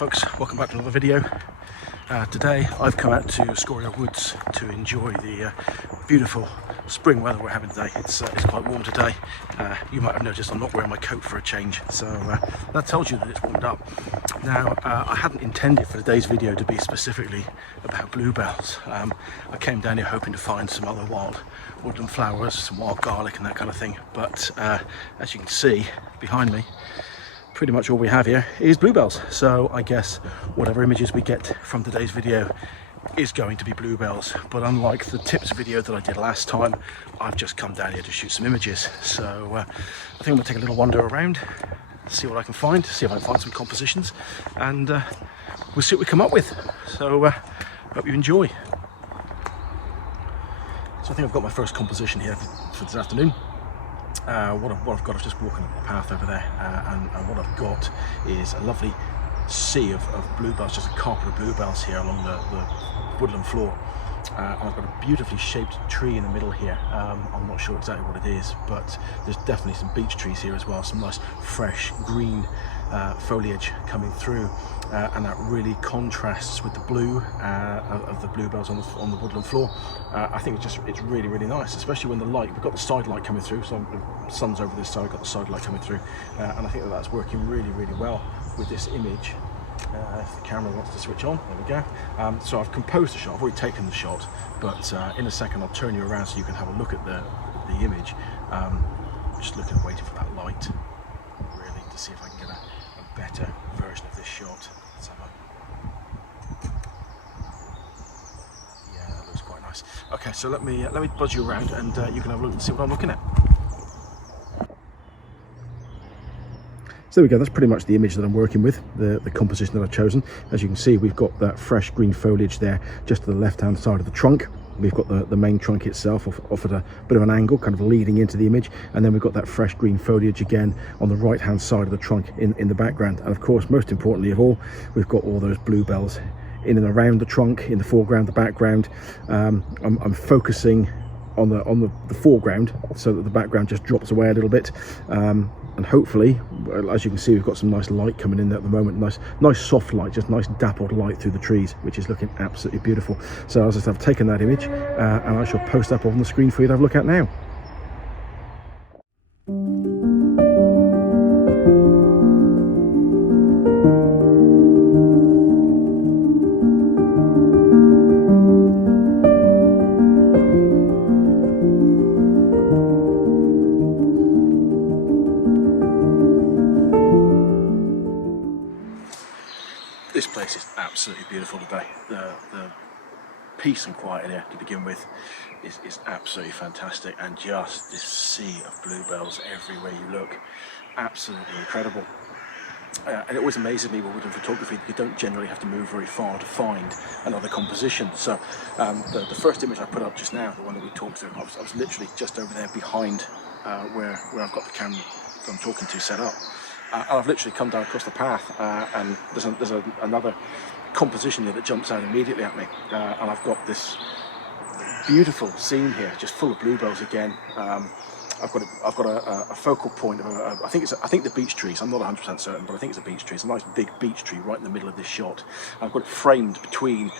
folks, welcome back to another video. Today I've come out to Scorrier Woods to enjoy the beautiful spring weather we're having today. It's quite warm today. You might have noticed I'm not wearing my coat for a change, so that tells you that it's warmed up. Now I hadn't intended for today's video to be specifically about bluebells. I came down here hoping to find some other wild woodland flowers, some wild garlic and that kind of thing, but as you can see behind me, pretty much all we have here is bluebells. So I guess whatever images we get from today's video is going to be bluebells, but unlike the tips video that I did last time, I've just come down here to shoot some images. So I think I'm gonna take a little wander around, see what I can find, see if I can find some compositions, and we'll see what we come up with. So hope you enjoy. So I think I've got my first composition here for this afternoon. What I've got is just walking up the path over there, and what I've got is a lovely sea of bluebells, just a carpet of bluebells here along the woodland floor. And I've got a beautifully shaped tree in the middle here. I'm not sure exactly what it is, but there's definitely some beech trees here as well, some nice fresh green foliage coming through, and that really contrasts with the blue of the bluebells on the woodland floor. I think it's really nice, especially when the light, we've got the side light coming through, so the sun's over this side, we've got the side light coming through, and I think that's working really well with this image. If the camera wants to switch on, there we go. So I've composed the shot, I've already taken the shot, but in a second I'll turn you around so you can have a look at the image. Just waiting for that light really to see if I can get a better version of this shot. Let's have a... Yeah, that looks quite nice. Okay, so let me buzz you around and you can have a look and see what I'm looking at. So there we go, that's pretty much the image that I'm working with, the composition that I've chosen. As you can see, we've got that fresh green foliage there just to the left hand side of the trunk. We've got the main trunk itself off at a bit of an angle, kind of leading into the image, and then we've got that fresh green foliage again on the right hand side of the trunk in the background. And of course, most importantly of all, we've got all those bluebells in and around the trunk, in the foreground, the background. I'm focusing on the foreground so that the background just drops away a little bit, and hopefully, as you can see, we've got some nice light coming in there at the moment, nice soft light, just nice dappled light through the trees, which is looking absolutely beautiful. So as I said, I've taken that image and I shall post that up on the screen for you to have a look at now. This place is absolutely beautiful today. The peace and quiet in here to begin with is absolutely fantastic, and just this sea of bluebells everywhere you look, absolutely incredible. And it always amazes me with woodland photography that you don't generally have to move very far to find another composition. So the first image I put up just now, the one that we talked to, I was literally just over there behind where I've got the camera that I'm talking to set up. And I've literally come down across the path, and there's another composition here that jumps out immediately at me, and I've got this beautiful scene here, just full of bluebells again. I've got a focal point of I think the beech trees. I'm not 100% certain, but I think it's a beech tree. It's a nice big beech tree right in the middle of this shot. I've got it framed between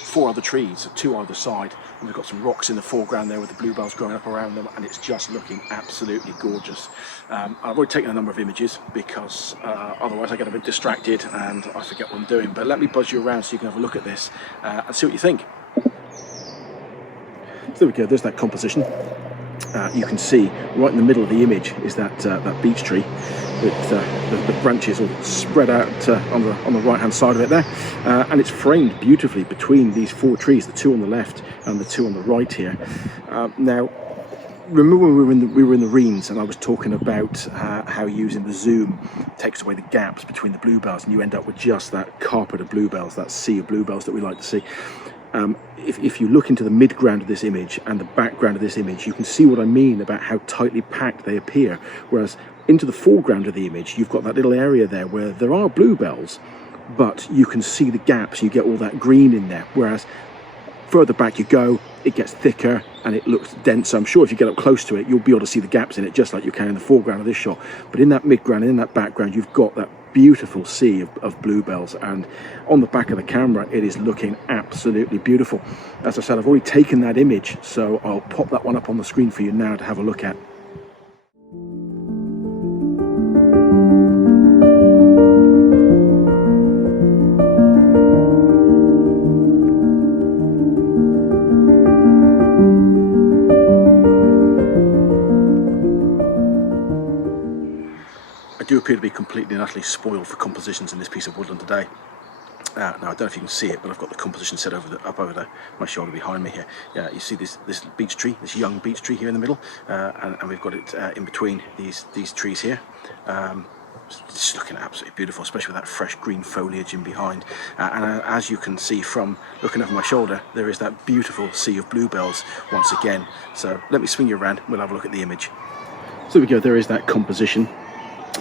four other trees, two either side, and we've got some rocks in the foreground there with the bluebells growing up around them, and it's just looking absolutely gorgeous. I've already taken a number of images because otherwise I get a bit distracted and I forget what I'm doing, but let me buzz you around so you can have a look at this and see what you think. So there we go, there's that composition. You can see right in the middle of the image is that beech tree with the branches all spread out on the right hand side of it there, and it's framed beautifully between these four trees, the two on the left and the two on the right here. Now, remember when we were in the Reens and I was talking about how using the zoom takes away the gaps between the bluebells and you end up with just that carpet of bluebells, that sea of bluebells that we like to see. If you look into the midground of this image and the background of this image, you can see what I mean about how tightly packed they appear. Whereas into the foreground of the image, you've got that little area there where there are bluebells, but you can see the gaps, you get all that green in there. Whereas further back you go, it gets thicker and it looks denser. I'm sure if you get up close to it, you'll be able to see the gaps in it, just like you can in the foreground of this shot. But in that midground and in that background, you've got that beautiful sea of bluebells, and on the back of the camera it is looking absolutely beautiful. As I said, I've already taken that image, so I'll pop that one up on the screen for you now to have a look at. I do appear to be completely and utterly spoiled for compositions in this piece of woodland today. Now, I don't know if you can see it, but I've got the composition set up over my shoulder behind me here. You see this beech tree, this young beech tree here in the middle, and we've got it in between these trees here. It's looking absolutely beautiful, especially with that fresh green foliage in behind. And as you can see from looking over my shoulder, there is that beautiful sea of bluebells once again. So let me swing you around, we'll have a look at the image. So there we go, there is that composition.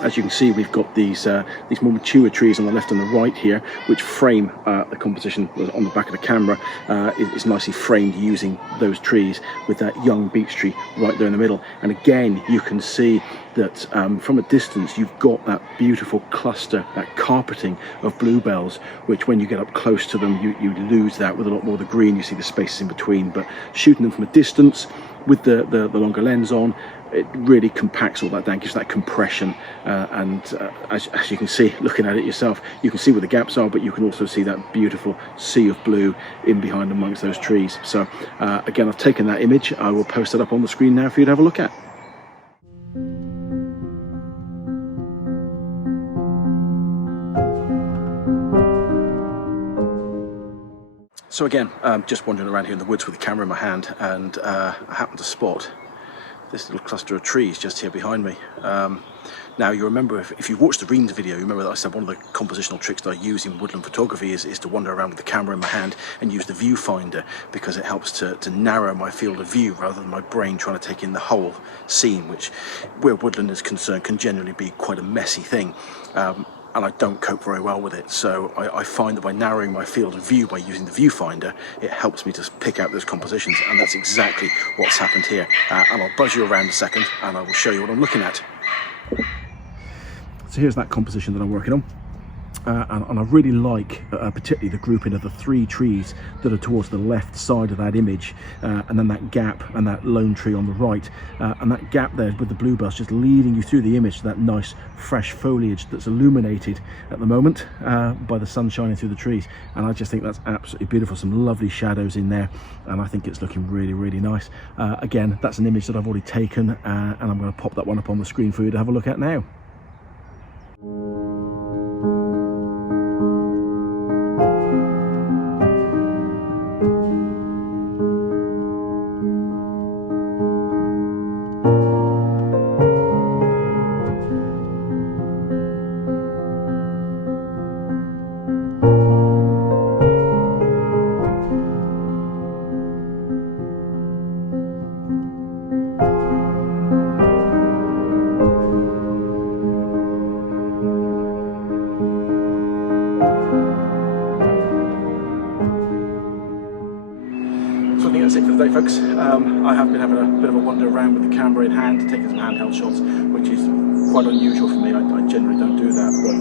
As you can see, we've got these more mature trees on the left and the right here, which frame the composition on the back of the camera. Is nicely framed using those trees, with that young beech tree right there in the middle. And again, you can see that from a distance you've got that beautiful cluster, that carpeting of bluebells, which when you get up close to them you lose that with a lot more of the green. You see the spaces in between, but shooting them from a distance with the longer lens on, it really compacts all that down, gives that compression, and as you can see, looking at it yourself, you can see where the gaps are, but you can also see that beautiful sea of blue in behind amongst those trees. So again, I've taken that image. I will post it up on the screen now for you to have a look at. So again, just wandering around here in the woods with the camera in my hand, and I happened to spot this little cluster of trees just here behind me. Now, you remember, if you watched the Reams video, you remember that I said one of the compositional tricks that I use in woodland photography is to wander around with the camera in my hand and use the viewfinder, because it helps to narrow my field of view rather than my brain trying to take in the whole scene, which, where woodland is concerned, can generally be quite a messy thing. And I don't cope very well with it, so I find that by narrowing my field of view by using the viewfinder, it helps me to pick out those compositions, and that's exactly what's happened here. And I'll buzz you around a second and I will show you what I'm looking at. So here's that composition that I'm working on. And I really like particularly the grouping of the three trees that are towards the left side of that image, and then that gap and that lone tree on the right, and that gap there with the bluebells just leading you through the image to that nice fresh foliage that's illuminated at the moment by the sun shining through the trees. And I just think that's absolutely beautiful, some lovely shadows in there, and I think it's looking really, really nice. Again, that's an image that I've already taken, and I'm going to pop that one up on the screen for you to have a look at now. So I think that's it for the day, folks. I have been having a bit of a wander around with the camera in hand, taking some handheld shots, which is quite unusual for me. I generally don't do that, but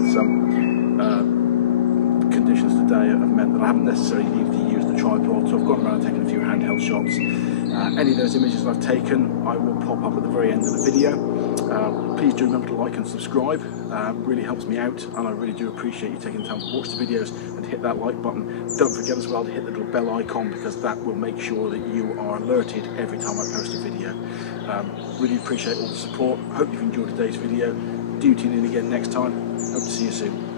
conditions today have meant that I haven't necessarily needed to use the tripod, so I've gone around and taken a few handheld shots. Any of those images I've taken, I will pop up at the very end of the video. Please do remember to like and subscribe. Really helps me out, and I really do appreciate you taking the time to watch the videos and hit that like button. Don't forget as well to hit the little bell icon, because that will make sure that you are alerted every time I post a video. Really appreciate all the support. Hope you've enjoyed today's video. Do tune in again next time. Hope to see you soon.